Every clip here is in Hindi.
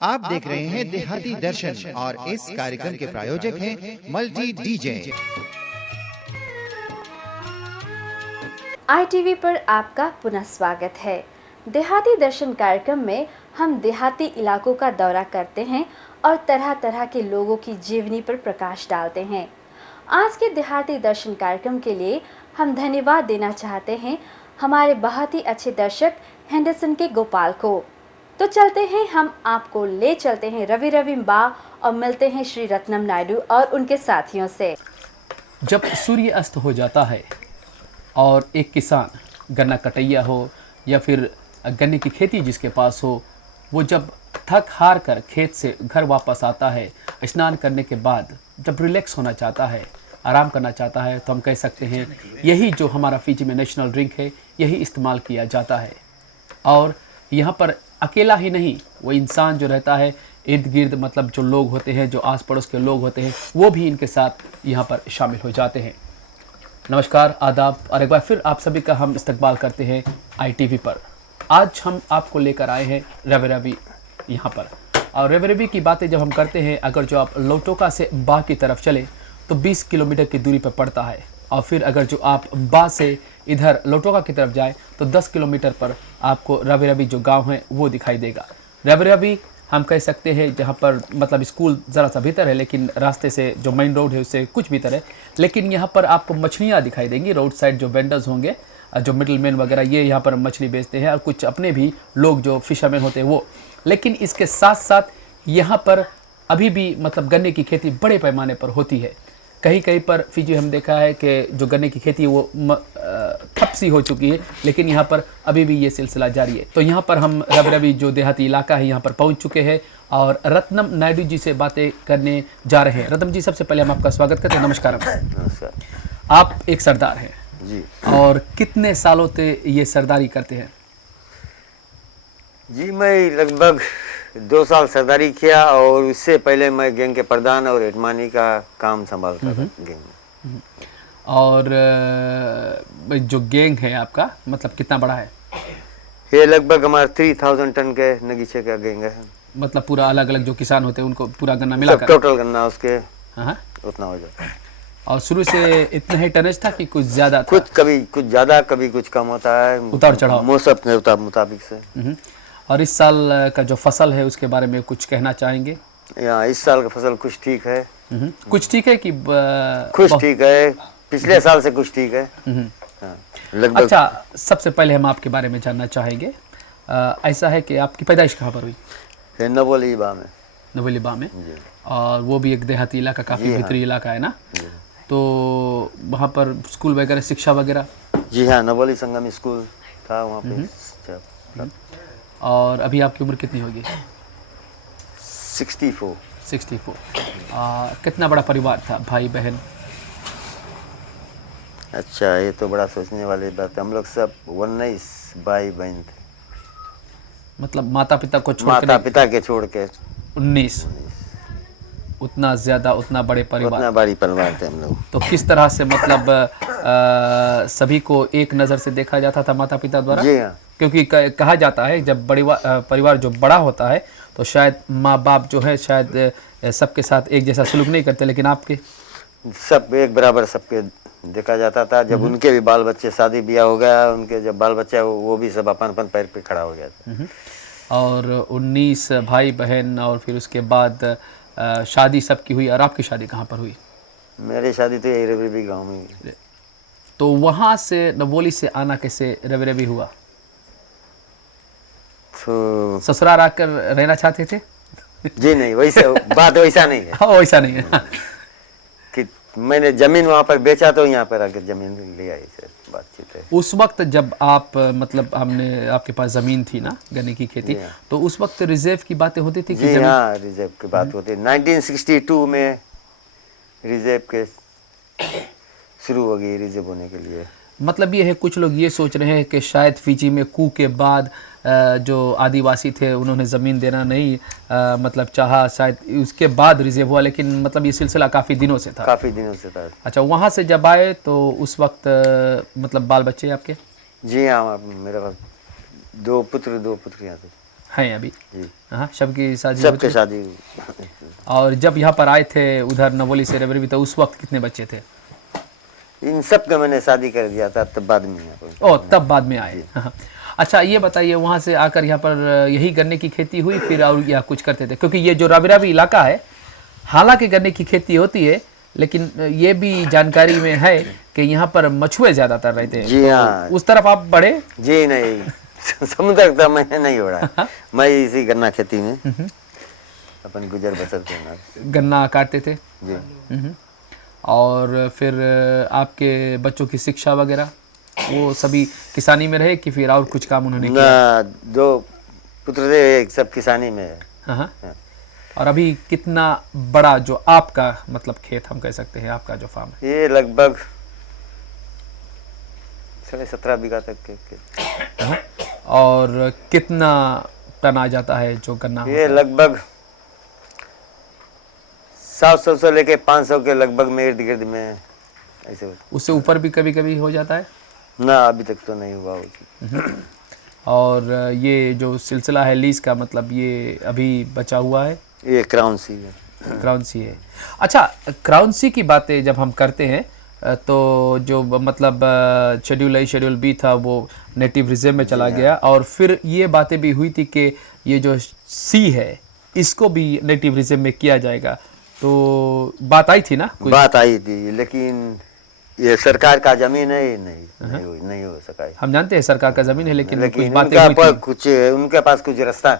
आप देख रहे हैं देहाती दर्शन और इस कार्यक्रम के प्रायोजक हैं मल्टी डीजे। ITV पर आपका पुनः स्वागत है। देहाती दर्शन कार्यक्रम में हम देहाती इलाकों का दौरा करते हैं और तरह तरह के लोगों की जीवनी पर प्रकाश डालते हैं। आज के देहाती दर्शन कार्यक्रम के लिए हम धन्यवाद देना चाहते हैं हमारे बहुत ही अच्छे दर्शक हेंडरसन के गोपाल को। तो चलते हैं, हम आपको ले चलते हैं रवि बा और मिलते हैं श्री रत्नम नायडू और उनके साथियों से। जब सूर्य अस्त हो जाता है और एक किसान, गन्ना कटैया हो या फिर गन्ने की खेती जिसके पास हो, वो जब थक हार कर खेत से घर वापस आता है, स्नान करने के बाद जब रिलैक्स होना चाहता है, आराम करना चाहता है, तो हम कह सकते हैं यही जो हमारा फिजी में नेशनल ड्रिंक है यही इस्तेमाल किया जाता है। और यहाँ पर अकेला ही नहीं, वो इंसान जो रहता है इर्द गिर्द, मतलब जो लोग होते हैं, जो आस पड़ोस के लोग होते हैं, वो भी इनके साथ यहाँ पर शामिल हो जाते हैं। नमस्कार, आदाब और एक बार फिर आप सभी का हम इस्तकबाल करते हैं ITV पर। आज हम आपको लेकर आए हैं रवि यहाँ पर। और रवि की बातें जब हम करते हैं, अगर जो आप लोटोका से बा की तरफ चले तो 20 किलोमीटर की दूरी पर पड़ता है, और फिर अगर जो आप बा से इधर लोटोका की तरफ जाए तो 10 किलोमीटर पर आपको रवि जो गांव है वो दिखाई देगा। रवि हम कह सकते हैं जहां पर मतलब स्कूल ज़रा सा भीतर है, लेकिन रास्ते से जो मेन रोड है उससे कुछ भीतर है, लेकिन यहाँ पर आपको मछलियाँ दिखाई देंगी। रोड साइड जो वेंडर्स होंगे, जो मिडिल मैन वगैरह, ये यहाँ पर मछली बेचते हैं, और कुछ अपने भी लोग जो फिशरमैन होते हैं वो। लेकिन इसके साथ साथ यहाँ पर अभी भी मतलब गन्ने की खेती बड़े पैमाने पर होती है। कहीं कहीं पर फिजी हम देखा है कि जो गन्ने की खेती है वो ठप सी हो चुकी है, लेकिन यहाँ पर अभी भी ये सिलसिला जारी है। तो यहाँ पर हम रवि जो देहाती इलाका है यहाँ पर पहुँच चुके हैं और रत्नम नायडू जी से बातें करने जा रहे हैं। रत्नम जी, सबसे पहले हम आपका स्वागत करते हैं। नमस्कार। नमस्कार। आप एक सरदार हैं जी, और कितने सालों से ये सरदारी करते हैं? जी मैं लगभग 2 साल सरदारी किया, और उससे पहले मैं गैंग के प्रधान और हेडमानी का काम संभालता था गैंग में। और जो गैंग है आपका मतलब कितना बड़ा है? ये लगभग हमारा 3000 टन के नगीचे का गैंग है। मतलब पूरा अलग अलग जो किसान होते हैं उनको पूरा गन्ना मिला कर? टोटल गन्ना उसके हाँ, उतना हो जाता है। और शुरू से इतना ही टनेज था कि कुछ ज्यादा था? कुछ कभी कुछ ज्यादा, कभी कुछ कम होता है, उतार चढ़ाव मौसम के मुताबिक से। और इस साल का जो फसल है उसके बारे में कुछ कहना चाहेंगे? यहाँ इस साल का फसल कुछ ठीक है। कुछ ठीक है कि कुछ ठीक है, पिछले साल से कुछ ठीक है। हाँ, लगभग। अच्छा, सबसे पहले हम आपके बारे में जानना चाहेंगे। ऐसा है कि आपकी पैदाइश कहाँ पर हुई? नवोली बा में। नवोली बा में, और वो भी एक देहाती इलाका, काफ़ी भीतरी इलाका है ना? तो वहाँ पर स्कूल वगैरह, शिक्षा वगैरह? जी हाँ, नवोली संगम स्कूल था वहाँ पे। और अभी आपकी उम्र कितनी होगी? 64। कितना बड़ा परिवार था, भाई बहन? अच्छा, ये तो बड़ा सोचने वाली बात है। हम लोग सब 19 भाई बहन थे। मतलब माता पिता को छोड़ माता पिता के छोड़ के 19। उतना ज्यादा, उतना बड़े परिवार, उतना बड़ी परिवार थे हम लोग। तो किस तरह से मतलब सभी को एक नज़र से देखा जाता था माता पिता द्वारा? जी हाँ। क्योंकि कहा जाता है जब परिवार जो बड़ा होता है तो शायद माँ बाप जो है शायद सबके साथ एक जैसा सलूक नहीं करते, लेकिन आपके सब एक बराबर सबके देखा जाता था। जब उनके भी बाल बच्चे, शादी ब्याह हो गया, उनके जब बाल बच्चा वो भी सब अपन अपन पैर पे खड़ा हो गया था। और 19 भाई बहन, और फिर उसके बाद शादी सबकी हुई। और आपकी शादी कहाँ पर हुई? मेरी शादी तो यही रवि गाँव में हुई। तो वहाँ से नवोली से आना कैसे रवि हुआ? तो ससुराल आकर रहना चाहते थे? जी नहीं, वैसे बात वैसा नहीं है। हाँ, वैसा नहीं है कि मैंने जमीन वहाँ पर बेचा तो यहाँ पर आकर जमीन लिया, ऐसे बातचीत है। उस वक्त जब आप मतलब हमने आपके पास ज़मीन थी ना गन्ने की खेती, तो उस वक्त रिजर्व की बातें होती थी कि जी हाँ, रिजर्व की बात होती है। 1962 में रिजर्व के शुरू हो गई, रिजर्व होने के लिए। मतलब ये है, कुछ लोग ये सोच रहे हैं कि शायद फिजी में कू के बाद जो आदिवासी थे उन्होंने ज़मीन देना नहीं मतलब चाहा, शायद उसके बाद रिजर्व हुआ, लेकिन मतलब ये सिलसिला काफ़ी दिनों से था। काफ़ी दिनों से था। अच्छा, वहाँ से जब आए तो उस वक्त मतलब बाल बच्चे आपके? जी हाँ, मेरे पास 2 पुत्र 2 पुत्रियाँ थी। हैं अभी? जी हाँ, सबकी शादी हो सबके चुकी? शादी। और जब यहाँ पर आए थे उधर नवोली से रेवरी भी, तो उस वक्त कितने बच्चे थे? इन सब का मैंने शादी कर दिया था, तब बाद में यहाँ पर। ओ, तब बाद में आए। हाँ। अच्छा, ये बताइए, वहाँ से आकर यहाँ पर यही गन्ने की खेती हुई फिर और या कुछ करते थे? क्योंकि ये जो रावी इलाका है, हालांकि गन्ने की खेती होती है, लेकिन ये भी जानकारी में है कि यहाँ पर मछुए ज्यादातर रहते हैं। जी हाँ। उस तरफ आप बढ़े? जी नहीं समुद्र तक मैंने नहीं उड़ा, मैं इसी गन्ना खेती में अपन गुजर बसर करना। गन्ना काटते थे? जी। और फिर आपके बच्चों की शिक्षा वगैरह वो सभी किसानी में रहे कि फिर और कुछ काम उन्होंने किया? ना, 2 पुत्र थे, सब किसानी में है। हाँ। और अभी कितना बड़ा जो आपका मतलब खेत हम कह सकते हैं, आपका जो फार्म है? ये लगभग 17.5 बीघा तक के। हाँ। और कितना टन आ जाता है जो गन्ना? ये लगभग 700 से लेके 500 के लगभग में इर्द गिर्द में ऐसे होता। उससे ऊपर भी कभी कभी हो जाता है? ना, अभी तक तो नहीं हुआ होगी। और ये जो सिलसिला है लीज का, मतलब ये अभी बचा हुआ है? ये क्राउन सी है। क्राउन सी है। अच्छा, क्राउन सी की बातें जब हम करते हैं तो जो मतलब शेड्यूल ए शेड्यूल बी था वो नेटिव रिजर्व में चला गया, और फिर ये बातें भी हुई थी कि ये जो सी है इसको भी नेटिव रिजर्व में किया जाएगा, तो बात आई थी ना? बात आई थी, लेकिन ये सरकार का जमीन है, नहीं हो सका है। हम जानते हैं सरकार का जमीन है, लेकिन कुछ बातें उनका हुई थी। उनके पास कुछ रास्ता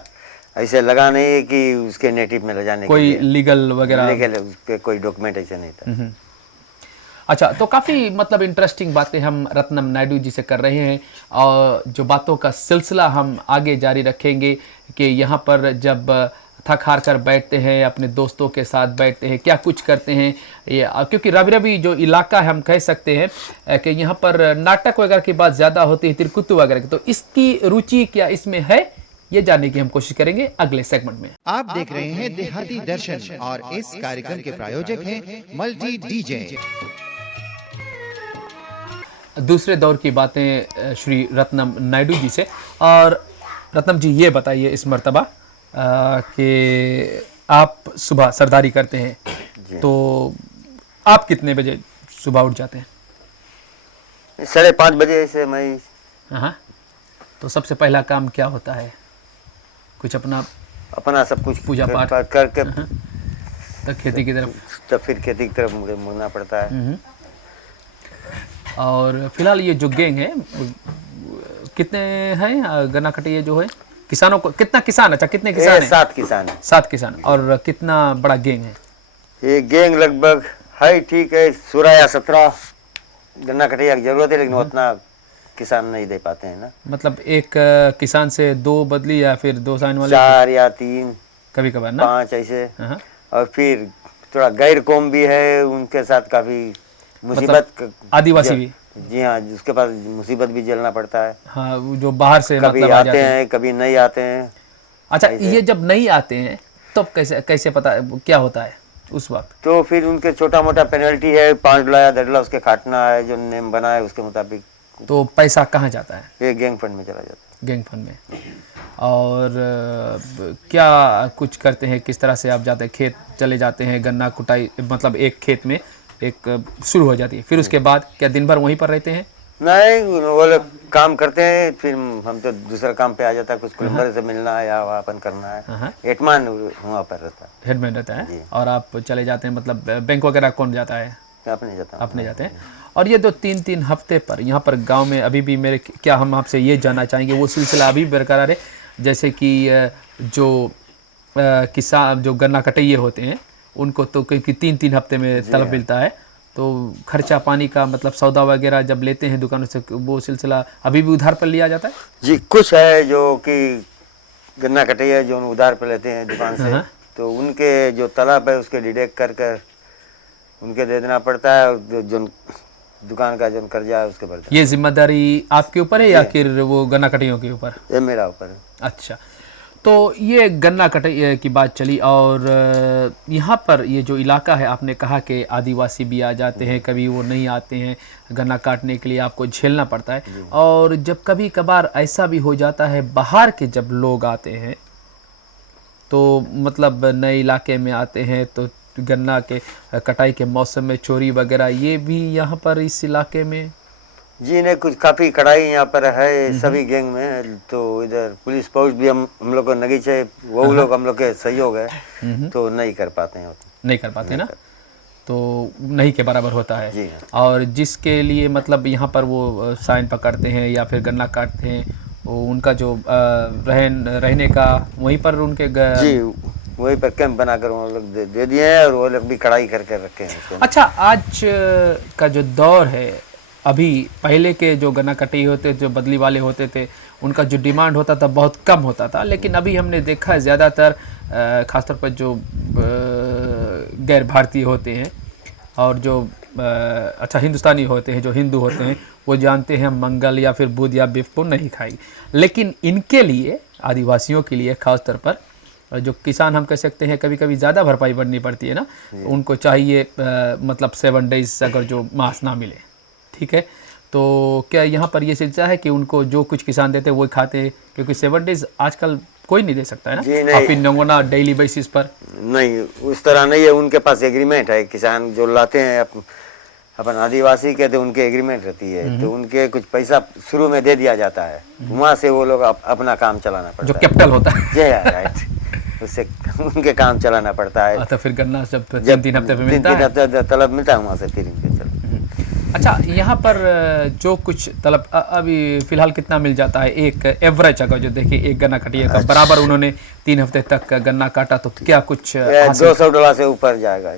ऐसे लगा नहीं है कि उसके नेटिव में ले जाने कोई के लिए लीगल वगैरह उसके कोई डॉक्यूमेंट ऐसे नहीं था। अच्छा, तो काफ़ी मतलब इंटरेस्टिंग बातें हम रत्नम नायडू जी से कर रहे हैं, और जो बातों का सिलसिला हम आगे जारी रखेंगे कि यहाँ पर जब थक हार कर बैठते हैं, अपने दोस्तों के साथ बैठते हैं, क्या कुछ करते हैं ये, क्योंकि रावी जो इलाका है हम कह सकते हैं कि यहाँ पर नाटक वगैरह की बात ज़्यादा होती है, तिरकुत्तू वगैरह की, तो इसकी रुचि क्या इसमें है ये जानने की हम कोशिश करेंगे अगले सेगमेंट में। आप देख रहे हैं देहाती दर्शन और इस कार्यक्रम के प्रायोजक हैं मल्टी डीजे। दूसरे दौर की बातें श्री रत्नम नायडू जी से। और रत्नम जी, ये बताइए इस मर्तबा कि आप सुबह सरदारी करते हैं, तो आप कितने बजे सुबह उठ जाते हैं? 5:30 बजे से मैं। हाँ, तो सबसे पहला काम क्या होता है? कुछ अपना सब कुछ पूजा पाठ करके तब खेती की तरफ, तब फिर खेती की तरफ मुड़ना पड़ता है। और फिलहाल ये जो गैंग है कितने हैं गन्ना कटैया जो है? किसानों को कितना किसान, अच्छा कितने किसान हैं? 7 किसान है। 7 किसान। और कितना बड़ा गैंग है? ये गैंग लगभग है, ठीक है, 16 या 17 गन्ना कटैया की जरूरत है, लेकिन उतना किसान नहीं दे पाते हैं ना। मतलब एक किसान से 2 बदली या फिर 2 साइन वाले? 4 या 3 कभी कभार ना, 5 ऐसे। हाँ। और फिर थोड़ा गैर कौम भी है, उनके साथ काफी मुसीबत, आदिवासी भी? जी हाँ, उसके पास मुसीबत भी झेलना पड़ता है। हाँ, वो जो बाहर से कभी मतलब आ आते जाते हैं। हैं, कभी नहीं आते हैं। अच्छा, ये जब नहीं आते हैं तो कैसे पता क्या होता है उस वक्त? तो फिर उनके छोटा मोटा पेनल्टी है, 5 डला या 10 डला उसके काटना है, जो नेम बना है उसके मुताबिक। तो पैसा कहाँ जाता है? ये गैंग फंड में चला जाता है। गैंग फंड में। और क्या कुछ करते हैं, किस तरह से आप जाते हैं? खेत चले जाते हैं, गन्ना कुटाई मतलब एक खेत में एक शुरू हो जाती है, फिर उसके बाद क्या दिन भर वहीं पर रहते हैं? नहीं, वो लोग काम करते हैं, फिर हम तो दूसरा काम पे आ जाता है, कुछ कुलंबर से मिलना है या वापन करना है। हेडमैन वहाँ पर रहता है। हेडमैन रहता है। और आप चले जाते हैं, मतलब बैंक वगैरह कौन जाता है? अपने जाते हैं। और ये 2-3 हफ्ते पर यहाँ पर गांव में अभी भी मेरे, क्या हम आपसे ये जानना चाहेंगे वो सिलसिला अभी बरकरार है, जैसे कि जो किसान जो गन्ना कटैये होते हैं उनको तो क्योंकि 3 हफ्ते में तलब मिलता है, तो खर्चा पानी का मतलब सौदा वगैरह जब लेते हैं दुकानों से, वो सिलसिला अभी भी उधार पर लिया जाता है? जी, कुछ है जो कि गन्ना कटैया जो उधार पर लेते हैं दुकान से, तो उनके जो तलब है उसके डिडक्ट कर उनके दे देना पड़ता है, जो दुकान का जो कर्जा है उसके भरता है। ये जिम्मेदारी आपके ऊपर है या फिर वो गन्ना कटैयों के ऊपर? ये मेरा ऊपर है। अच्छा, तो ये गन्ना कटैया की बात चली, और यहाँ पर ये जो इलाका है आपने कहा कि आदिवासी भी आ जाते हैं, कभी वो नहीं आते हैं, गन्ना काटने के लिए आपको झेलना पड़ता है। और जब कभी कभार ऐसा भी हो जाता है बाहर के जब लोग आते हैं तो मतलब नए इलाके में आते हैं तो गन्ना के कटाई के मौसम में चोरी वगैरह ये भी यहाँ पर इस इलाके में? जी नहीं, कुछ काफ़ी कड़ाई यहाँ पर है सभी गैंग में। तो इधर पुलिस फोर्स भी हम लोग को नगी चाहिए, वो लोग हम लोग के सहयोग है तो नहीं कर पाते हैं। नहीं कर पाते ना, तो नहीं के बराबर होता है। जी हाँ। और जिसके लिए मतलब यहाँ पर वो साइन पकड़ते हैं या फिर गन्ना काटते हैं, वो उनका जो रहने का वहीं पर उनके जी वहीं पर कैंप बनाकर वो लोग दे दिए हैं और वो लोग भी कड़ाई करके रखे हैं उसको। अच्छा, आज का जो दौर है, अभी पहले के जो गन्ना कटाई होते, जो बदली वाले होते थे, उनका जो डिमांड होता था बहुत कम होता था, लेकिन अभी हमने देखा है ज़्यादातर ख़ासतौर पर जो गैर भारतीय होते हैं और जो अच्छा हिंदुस्तानी होते हैं, जो हिंदू होते हैं, वो जानते हैं मंगल या फिर बुध या बीफ को नहीं खाएगी। लेकिन इनके लिए, आदिवासियों के लिए ख़ास तौर पर जो किसान हम कह सकते हैं, कभी कभी ज़्यादा भरपाई बढ़नी पड़ती है ना, उनको चाहिए मतलब 7 डेज अगर जो मांस ना मिले, ठीक है, तो क्या यहाँ पर ये सिलसिला है कि उनको जो कुछ किसान देते हैं वही खाते हैं? क्योंकि 7 डेज आजकल कोई नहीं दे सकता है ना, जी नहीं। और फिर नंगोना डेली बेसिस पर नहीं, उस तरह नहीं है। उनके पास एग्रीमेंट है, किसान जो लाते हैं अपन आदिवासी के, तो उनके एग्रीमेंट रहती है, तो उनके कुछ पैसा शुरू में दे दिया जाता है, वहाँ से वो लोग अपना काम चलाना पड़ता जो है। कैपिटल होता है। जी हाँ, राइट, उससे उनके काम चलाना पड़ता है। तो फिर गन्ना जब 3 हफ्ते पे मिलता है, 3 हफ्ते तलब मिलता है, वहाँ से फिर इनके चल। अच्छा, यहाँ पर जो कुछ तलब अभी फिलहाल कितना मिल जाता है एक एवरेज? अगर जो देखिए एक गन्ना कटिए का बराबर उन्होंने 3 हफ्ते तक गन्ना काटा, तो क्या कुछ $200 से ऊपर जाएगा।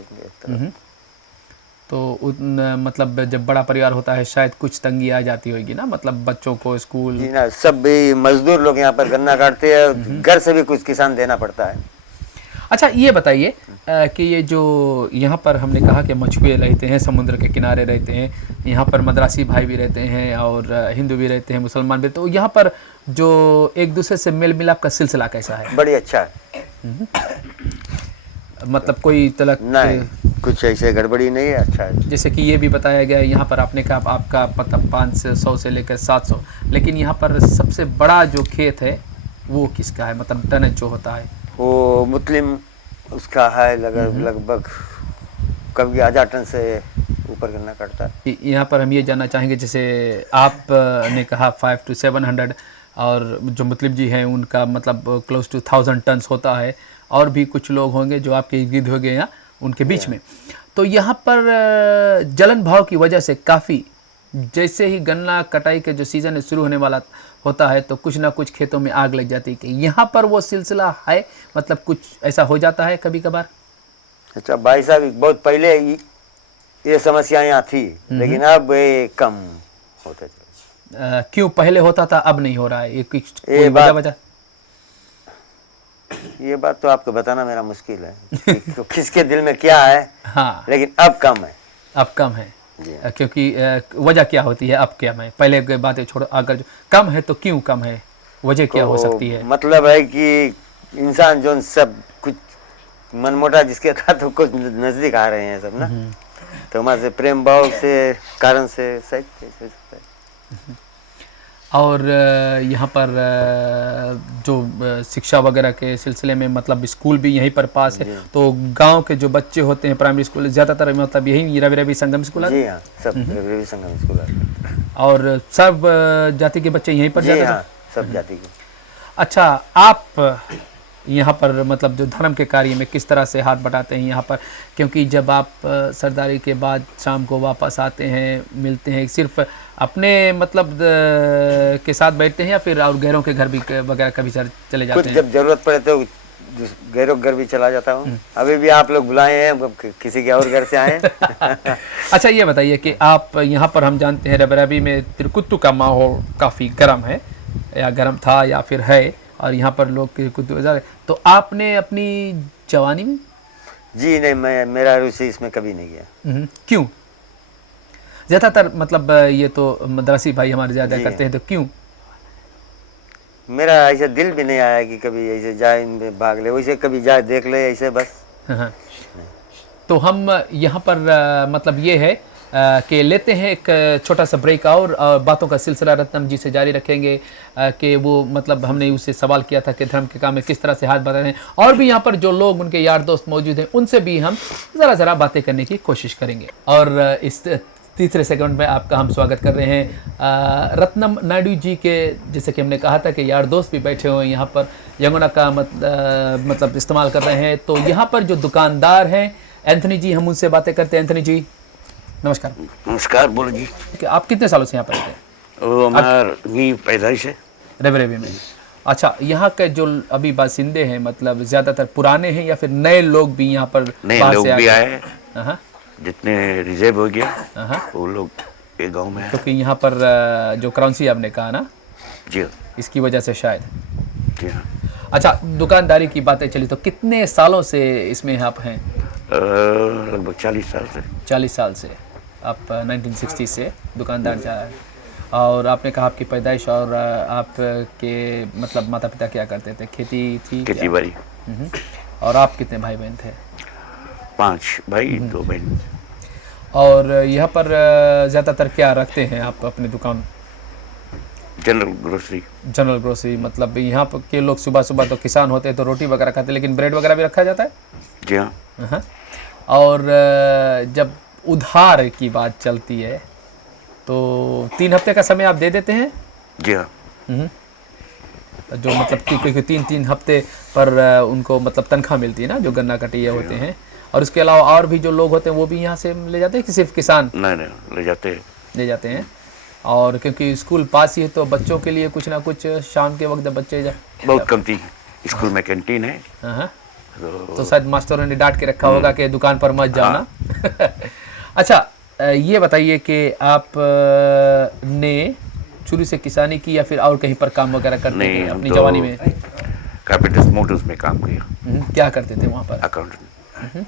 तो मतलब जब बड़ा परिवार होता है शायद कुछ तंगी आ जाती होगी ना, मतलब बच्चों को स्कूल। जी ना, सब भी मजदूर लोग यहाँ पर गन्ना काटते हैं, घर से भी कुछ किसान देना पड़ता है। अच्छा, ये बताइए कि ये जो यहाँ पर हमने कहा कि मछुए रहते हैं, समुद्र के किनारे रहते हैं, यहाँ पर मद्रासी भाई भी रहते हैं और हिंदू भी रहते हैं, मुसलमान भी, तो यहाँ पर जो एक दूसरे से मेल मिलाप का सिलसिला कैसा है? बड़ी अच्छा है। मतलब कोई तलक नहीं, कुछ ऐसे गड़बड़ी नहीं है, अच्छा है। जैसे कि ये भी बताया गया यहाँ पर, आपने कहा आपका मतलब 500 से लेकर 700, लेकिन यहाँ पर सबसे बड़ा जो खेत है वो किसका है, मतलब टनज जो होता है? वो मुस्लिम उसका है, लगभग कभी 1000 टन से ऊपर गन्ना काटता है। यहाँ पर हम ये जानना चाहेंगे, जैसे आप ने कहा 500 to 700 और जो मुस्लिम जी हैं उनका मतलब क्लोज टू 1000 टन होता है, और भी कुछ लोग होंगे जो आपके इर्द गिर्द हो गए यहाँ उनके बीच में। तो यहाँ पर जलन भाव की वजह से काफ़ी, जैसे ही गन्ना कटाई के जो सीज़न शुरू होने वाला होता है तो कुछ ना कुछ खेतों में आग लग जाती है, कि यहाँ पर वो सिलसिला है, मतलब कुछ ऐसा हो जाता है कभी कभार? अच्छा भाई साहब, बहुत पहले ये समस्या यहाँ थी, लेकिन अब ये कम होता है। क्यों पहले होता था अब नहीं हो रहा है? ये बात तो आपको बताना मेरा मुश्किल है कि किसके दिल में क्या है। हाँ, लेकिन अब कम है। अब कम है, क्योंकि वजह क्या होती है अब क्या है? पहले की बातें छोड़ो, अगर जो कम है तो क्यों कम है, वजह क्या हो सकती है? मतलब है कि इंसान जो सब कुछ मनमोटा जिसके था तो कुछ नजदीक आ रहे हैं सब ना, तो हमारे से प्रेम भाव से कारण से सही हो सकता है। और यहाँ पर जो शिक्षा वगैरह के सिलसिले में, मतलब स्कूल भी यहीं पर पास है, तो गांव के जो बच्चे होते हैं प्राइमरी स्कूल ज़्यादातर मतलब यही रवि संगम स्कूल है? जी हाँ, सब रवि संगम स्कूल है। और सब जाति के बच्चे यहीं पर जाते हैं? हाँ, सब जाति के। अच्छा, आप यहाँ पर मतलब जो धर्म के कार्य में किस तरह से हाथ बटाते हैं यहाँ पर? क्योंकि जब आप सरदारी के बाद शाम को वापस आते हैं, मिलते हैं, सिर्फ अपने मतलब के साथ बैठते हैं या फिर और गैरों के घर भी वगैरह कभी चले जाते हैं? जब जरूरत पड़े तो गैरों के घर भी चला जाता हूँ। अभी भी आप लोग बुलाए हैं, किसी के और घर से आए हैं। अच्छा, ये बताइए कि आप यहाँ पर, हम जानते हैं रबी में तिरकुत्तू का माहौल काफ़ी गर्म है, या गर्म था या फिर है, और यहाँ पर लोग तिरकुत्तू, तो आपने अपनी जवानी में? जी नहीं, मेरा रुचि इसमें कभी नहीं गया। क्यों? ज़्यादातर मतलब ये तो मद्रासी भाई हमारे ज़्यादा करते हैं, तो क्यों? मेरा ऐसे दिल भी नहीं आया कि कभी ऐसे जाए इनमें भाग ले, वैसे कभी जाए देख ले ऐसे बस। तो हम यहाँ पर मतलब ये है कि लेते हैं एक छोटा सा ब्रेक और बातों का सिलसिला रत्नम जी से जारी रखेंगे कि वो मतलब हमने उससे सवाल किया था कि धर्म के काम में किस तरह से हाथ बढ़ा रहे हैं, और भी यहाँ पर जो लोग उनके यार दोस्त मौजूद हैं उनसे भी हम ज़रा बातें करने की कोशिश करेंगे। और इस तीसरे सेगमेंट में आपका हम स्वागत कर रहे हैं रत्नम नायडू जी के, जैसे कि हमने कहा था कि यार दोस्त भी बैठे हुए हैं यहाँ पर, यमुना का मतलब इस्तेमाल कर रहे हैं। तो यहाँ पर जो दुकानदार हैं एंथनी जी, हम उनसे बातें करते हैं। एंथनी जी नमस्कार। नमस्कार, बोलो जी। कि आप कितने सालों से यहाँ पर रहते हैं? वो हमारी पैदाइश है रेबरेबी में। अच्छा, यहाँ के जो अभी बासिंदे हैं मतलब ज़्यादातर पुराने हैं या फिर नए लोग भी यहाँ पर नए बाहर लोग से भी आए? आए, हाँ, जितने रिजर्व हो गया हाँ। वो लोग एक गांव में आए। क्योंकि यहाँ पर जो करेंसी आपने कहा ना, जी हाँ, इसकी वजह से शायद। जी हाँ। अच्छा, दुकानदारी की बातें चली तो कितने सालों से इसमें आप हैं? लगभग 40 साल से। 40 साल से आप 1960 से दुकानदार जा रहे हैं। और आपने कहा आपकी पैदाइश और आपके मतलब माता पिता क्या करते थे? खेती थी? खेती बाड़ी। और आप कितने भाई बहन थे? 5 भाई 2 बहन। और यहाँ पर ज़्यादातर क्या रखते हैं आप अपनी दुकान? General grocery. जनरल ग्रोसरी, मतलब यहाँ पर के लोग सुबह सुबह तो किसान होते हैं तो रोटी वगैरह खाते हैं, लेकिन ब्रेड वगैरह भी रखा जाता है? जी हाँ। हाँ। और जब उधार की बात चलती है तो 3 हफ्ते का समय आप दे देते हैं? जी हाँ। जो मतलब क्योंकि 3 हफ्ते पर उनको मतलब तनख्वाह मिलती है ना, जो गन्ना कटिया होते हैं। और उसके अलावा और भी जो लोग होते हैं वो भी यहाँ से ले जाते हैं कि सिर्फ किसान? नहीं, ले जाते हैं। ले जाते हैं। और क्योंकि स्कूल पास ही है तो बच्चों के लिए कुछ ना कुछ शाम के वक्त बच्चे बहुत कम थी। स्कूल में कैंटीन है। हाँ, तो शायद मास्टरों ने डांट के रखा होगा कि दुकान पर मत जाओ ना। अच्छा, ये बताइए कि आप ने शुरू से किसानी की या फिर और कहीं पर काम वगैरह करते थे अपनी जवानी में? कैपिटल्स मोटर्स में काम किया। क्या करते थे वहाँ पर? अकाउंटेंट।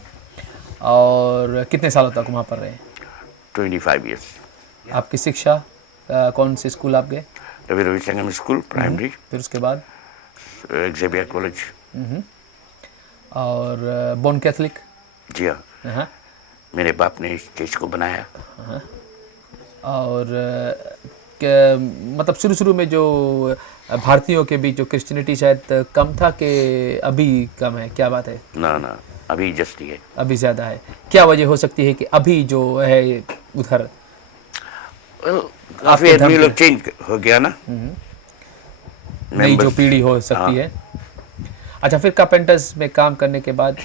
और कितने सालों तक वहाँ पर रहे? 25 ईयर्स। आपकी शिक्षा कौन से स्कूल आप गए? रवि संगम स्कूल प्राइमरी। फिर उसके बाद एक्जेवियर कॉलेज। और बोन कैथलिक? जी हाँ। हाँ। मेरे बाप ने इस चीज़ को बनाया। और मतलब शुरू में जो भारतीयों के बीच जो क्रिश्चियनिटी शायद कम था कि अभी कम है, क्या बात है? ना, अभी जस्ट ही है। अभी ज़्यादा है। क्या वजह हो सकती है कि अभी जो है उधर काफी आदमी लोग चेंज हो गया ना, नई जो पीढ़ी हो सकती है? अच्छा, फिर कारपेंटर्स में काम करने के बाद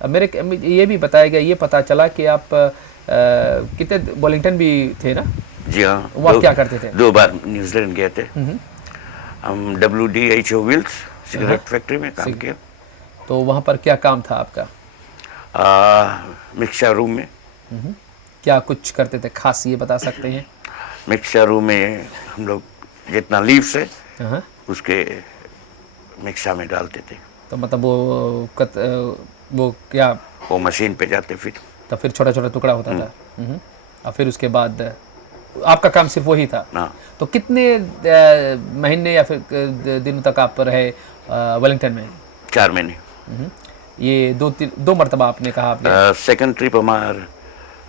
मेरे ये भी बताया गया, ये पता चला कि आप कितने वेलिंगटन भी थे ना? जी हाँ। वहाँ क्या करते थे? 2 बार न्यूजीलैंड गए थे हम। WDHO व्हील्स सिगरेट फैक्ट्री में काम किया। तो वहाँ पर क्या काम था आपका? मिक्सचर रूम में। क्या कुछ करते थे खास, ये बता सकते हैं? मिक्सचर रूम में हम लोग जितना लीव्स है उसके मिक्सर में डालते थे। तो मतलब वो क्या वो मशीन पे जाते फिर। तो फिर छोटा छोटा टुकड़ा होता था। और फिर उसके बाद आपका काम सिर्फ वही था? हाँ। तो कितने महीने या फिर दिनों तक आप रहे वेलिंगटन में? 4 महीने। ये 2 मरतबा आपने कहा आपने? सेकंड ट्रिप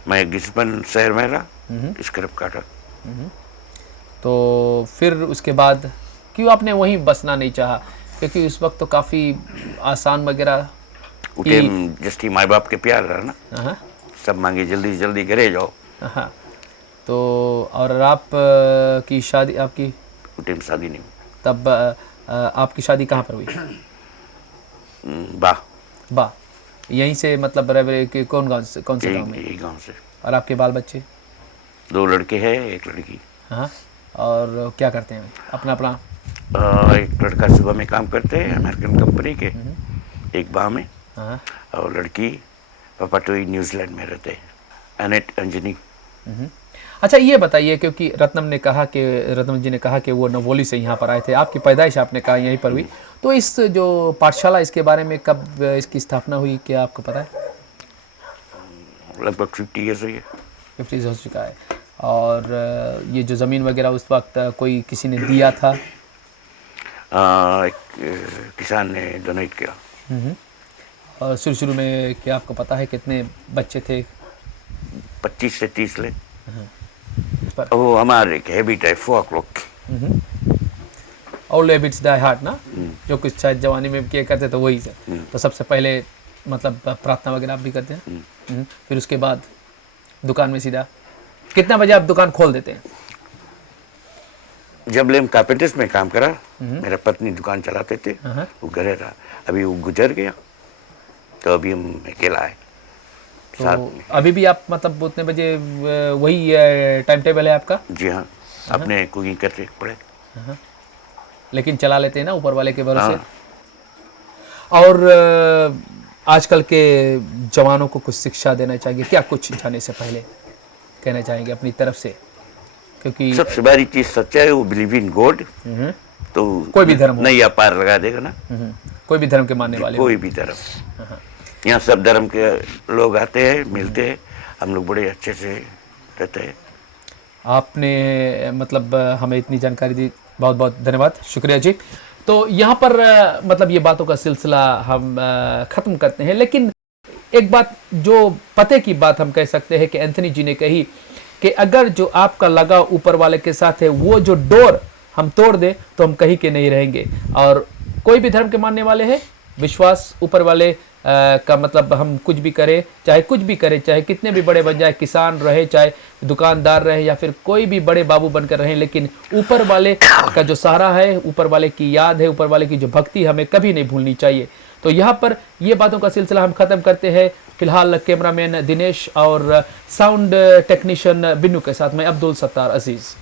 मैं गिस्बन शहर में रहा, स्क्रैप काटा। तो फिर उसके बाद क्यों आपने वहीं बसना नहीं चाहा? क्योंकि उस वक्त तो काफ़ी आसान वगैरह जस्ट ही माँ बाप के प्यार रहा ना, सब मांगे जल्दी जल्दी घरे जाओ। हाँ। तो और आप की शादी, आपकी टाइम शादी नहीं हुई। तब आपकी शादी कहाँ पर हुई? बा यहीं से मतलब रेवरे के कौन से गांव में? यही गांव से। और आपके बाल बच्चे? 2 लड़के हैं, 1 लड़की। हाँ। और क्या करते हैं अपना? एक लड़का सुबह में काम करते हैं अमेरिकन कंपनी के, एक बा में। और लड़की पापाटोई न्यूजीलैंड में रहते हैं, एनेट अंजनी। अच्छा, ये बताइए, क्योंकि रत्नम जी ने कहा कि वो नवोली से यहाँ पर आए थे, आपकी पैदाइश आपने कहा यहीं पर हुई, तो इस जो पाठशाला इसके बारे में कब इसकी स्थापना हुई, क्या आपको पता है? लगभग 50 ईयर्स हुई है। 50 हो चुका है। और ये जो ज़मीन वगैरह उस वक्त कोई किसी ने दिया था? एक किसान ने डोनेट किया। और शुरू में क्या आपको पता है कितने बच्चे थे? 25 से 30 ले। पर- वो हमारे एक हैबिट है 4 o'clock की। ऑल हैबिट्स डाई हार्ड ना, जो कुछ शायद जवानी में किया करते तो वही सर। तो सबसे पहले मतलब प्रार्थना वगैरह आप भी करते हैं, फिर उसके बाद दुकान में सीधा कितना बजे आप दुकान खोल देते हैं? जब लेम कारपेंटर्स में काम करा, मेरा पत्नी दुकान चलाते थे, वो घरे रहा। अभी वो गुजर गया तो अभी हम अकेला है साथ तो में। अभी भी आप मतलब उतने बजे वही टाइम टेबल है आपका? जी हाँ, अपने कुकिंग करते पड़े। लेकिन चला लेते हैं ना ऊपर वाले के भरोसे। हाँ। और आजकल के जवानों को कुछ शिक्षा देना चाहिए क्या, कुछ जाने से पहले कहना चाहेंगे अपनी तरफ से? क्योंकि सबसे बड़ी चीज सच्चा है, वो बिलीव इन गॉड। तो कोई भी धर्म हो। नहीं पार लगा देगा ना, कोई भी धर्म के मानने वाले हो। कोई भी धर्म। यहाँ सब धर्म के लोग आते हैं, मिलते हैं, हम लोग बड़े अच्छे से रहते हैं। आपने मतलब हमें इतनी जानकारी दी, बहुत बहुत धन्यवाद, शुक्रिया जी। तो यहाँ पर मतलब ये बातों का सिलसिला हम ख़त्म करते हैं, लेकिन एक बात जो पते की बात हम कह सकते हैं कि एंथनी जी ने कही कि अगर जो आपका लगा ऊपर वाले के साथ है, वो जो डोर हम तोड़ दें तो हम कहीं के नहीं रहेंगे। और कोई भी धर्म के मानने वाले हैं, विश्वास ऊपर वाले का मतलब हम कुछ भी करें, चाहे कुछ भी करें, चाहे कितने भी बड़े बन जाए, किसान रहे, चाहे दुकानदार रहे, या फिर कोई भी बड़े बाबू बनकर रहे, लेकिन ऊपर वाले का जो सहारा है, ऊपर वाले की याद है, ऊपर वाले की जो भक्ति हमें कभी नहीं भूलनी चाहिए। तो यहाँ पर ये बातों का सिलसिला हम ख़त्म करते हैं। फिलहाल कैमरामैन दिनेश और साउंड टेक्नीशियन बिन्नू के साथ मैं अब्दुल सत्तार अजीज़।